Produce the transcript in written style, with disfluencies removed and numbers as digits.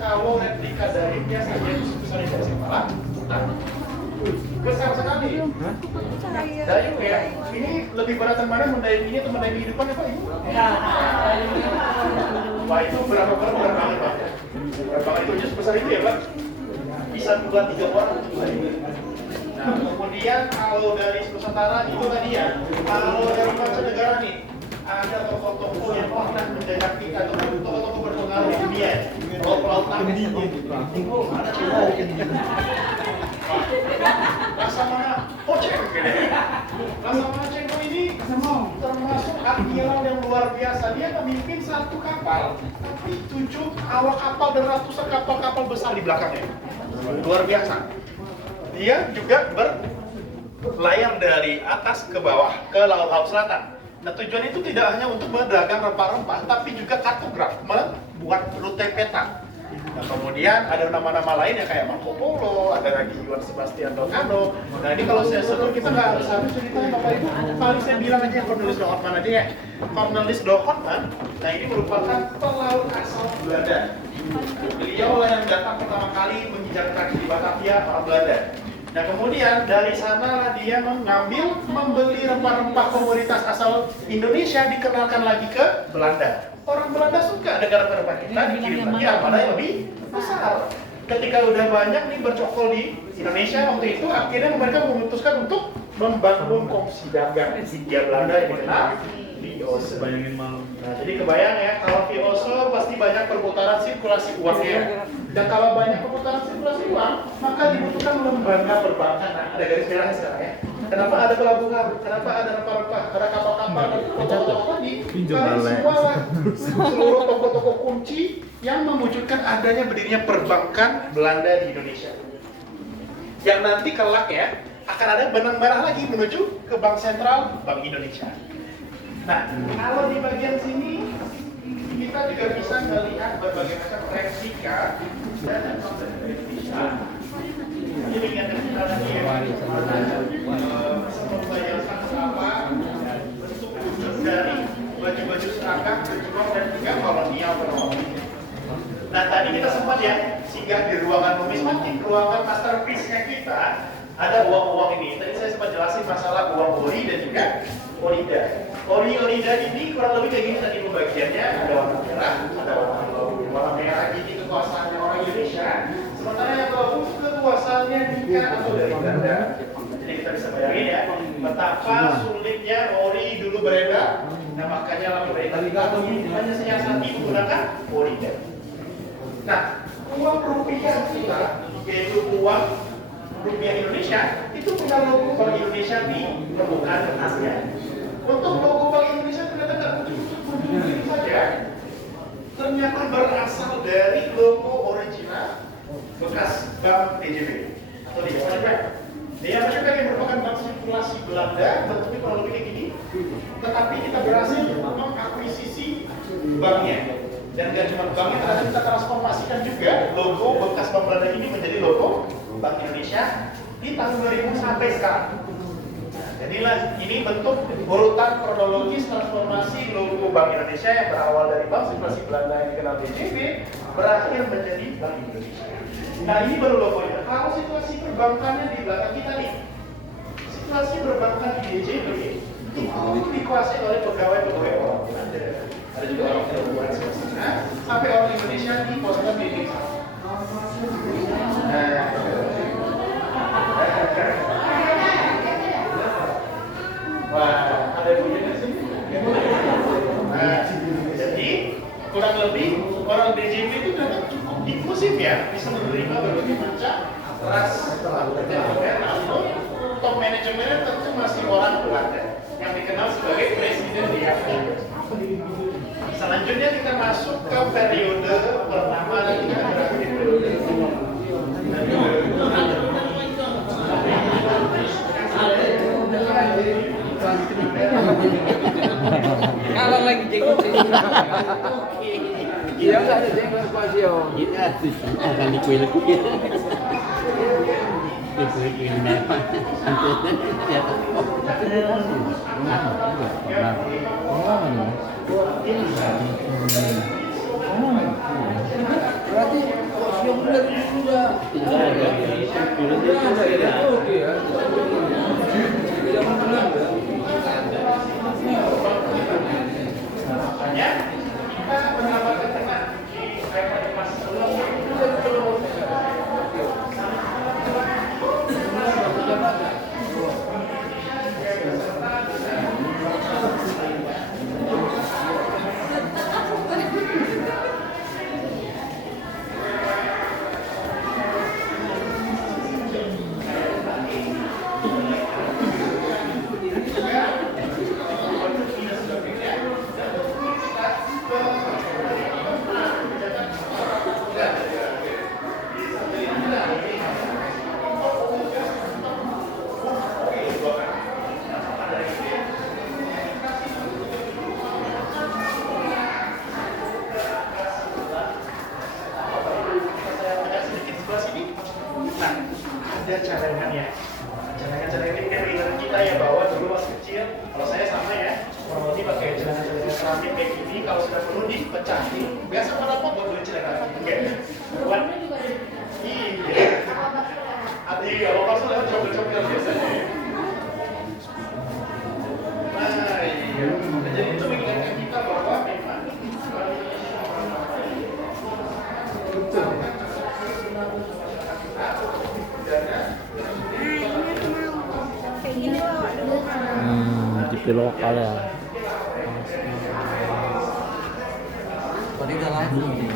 kalau replika dari biasanya itu sebesar Indonesia kepala, besar sekali. Dayung ya, ini lebih beratan mana mendayung ini atau mendayung kehidupan ya Pak Ibu? Wah itu berapa banget Pak? Berapa itu aja sebesar itu ya Pak? Bisa buat 3 orang untuk mendayung. Nah kemudian kalau dari Nusantara itu tadi ya, kalau dari mancanegara nih, ada tokoh-tokoh yang pernah menjaga kita atau tokoh-tokoh berpengaruh di dunia. Kalau pelautan Laksamana Pochen Laksamana Cengho ini termasuk admiral yang luar biasa. Dia memimpin 1 kapal, tapi 7 awak kapal dan ratusan kapal-kapal besar di belakangnya. Luar biasa. Dia juga berlayar dari atas ke bawah ke laut selatan. Nah tujuan itu tidak hanya untuk berdagang rempah-rempah, tapi juga kartograf, membuat rute peta. Nah kemudian ada nama-nama lain yang kayak Marco Polo, ada lagi Juan Sebastian Elcano. Nah ini kalau saya sebut kita nggak harus ceritanya Bapak Ibu. Paling saya bilang aja Cornelis de Houtman aja ya. Cornelis de Houtman, nah ini merupakan pelaut asal Belanda. Beliau lah yang datang pertama kali menginjak kaki di Batavia, orang Belanda. Nah kemudian dari sana dia membeli rempah-rempah komoditas asal Indonesia dikenalkan lagi ke Belanda. Orang Belanda suka dengan rempah-rempah kita, dikirim lagi armada yang lebih besar. Ketika udah banyak nih bercokol di Indonesia waktu itu, akhirnya mereka memutuskan untuk membangun kongsi dagang Hindia Belanda yang dikenal VOC. Nah, jadi kebayang ya, kalau VOC pasti banyak perputaran sirkulasi uangnya. Dan kalau banyak perputaran sirkulasi uang, maka dibutuhkan lembaga perbankan. Nah, ada garis merahnya sekarang ya. Kenapa ada pelabuhan? Kenapa ada rempah-rempah? Ada kapal-kapal dan toko-toko tadi. Karena seluruh toko-toko kunci yang mewujudkan adanya berdirinya perbankan Belanda di Indonesia. Yang nanti kelak ya, akan ada benang merah lagi menuju ke Bank Sentral Bank Indonesia. Nah, kalau di bagian sini kita juga bisa melihat berbagai macam replika dan replika. Jadi yang kita lagi membayangkan apa bentuk wujud dari baju-baju seragam, berjuang dan juga kolonial penolong. Nah, tadi kita sempat ya singgah di ruangan numismatik, ruangan masterpiece-nya kita. Ada uang-uang ini. Tadi saya sempat jelasin masalah uang ori dan juga orida. Orida ini kurang lebih kayak gini tadi pembagiannya. Ada warna merah, ada warna merah ini kekuasaannya orang Indonesia. Sementara yang abu kekuasaannya Nika atau dari Belanda. Jadi kita bisa bayangin ya, betapa sulitnya ori dulu beredar. Nah makanya lebih baik tadi atau ini hanya siasati menggunakan orida. Nah, uang rupiah kita yaitu uang rupiah Indonesia itu punya logo Bank Indonesia di permukaan atasnya. Untuk logo Bank Indonesia ternyata nggak muncul saja. Ternyata berasal dari logo original bekas Bank DJB atau DJB. DJB yang merupakan bank sirkulasi Belanda, bentuknya kurang lebih kayak gini. Tetapi kita berhasil mengakuisisi banknya. Dan gak cuma banknya, ternyata kita transformasikan juga logo bekas Bank Belanda ini menjadi logo Bank Indonesia di tahun 2000 sampai sekarang. Nah, jadilah ini bentuk urutan kronologis transformasi logo Bank Indonesia yang berawal dari Bank Sirkulasi Belanda yang dikenal DJB berakhir menjadi Bank Indonesia. Nah ini baru logonya. Kalau situasi perbankannya di belakang kita nih, situasi perbankan di DJB itu dikuasai oleh pegawai-pegawai orang Belanda. Ada juga orang Tionghoa sampai orang Indonesia di posnya di wah, ada bunyi di sini. Nah, jadi kurang lebih orang DJB itu memang cukup inklusif ya, bisa menerima berbagai macam ras atau top manajemennya tentu masih orang Belanda yang dikenal sebagai presiden di Afrika. Selanjutnya kita masuk ke periode pertama dan kita berakhir periode kalau lagi jenggot iya nggak ada jenggot spasio ini akan dikuil-kuil memang berarti yang benar itu udah. Tidak ada. Udah ada ya. Oke ya. Tidak menang ya. Makanya kita menambahkan tengah di iPad Mas. Ada cadangan ya, cadangan ini kan kita ya bawa dulu pas kecil. Kalau saya sama ya, kurang lebih pakai cadangan keramik kayak gini. Kalau sudah perlu dipecah, biasa pada apa buat beli cadangan? Buat iya, iya, kalau sudah coba-coba biasanya. Nah, iya, jadi itu mengingatkan kita bahwa memang TV lokal ya. Tadi udah langsung nih.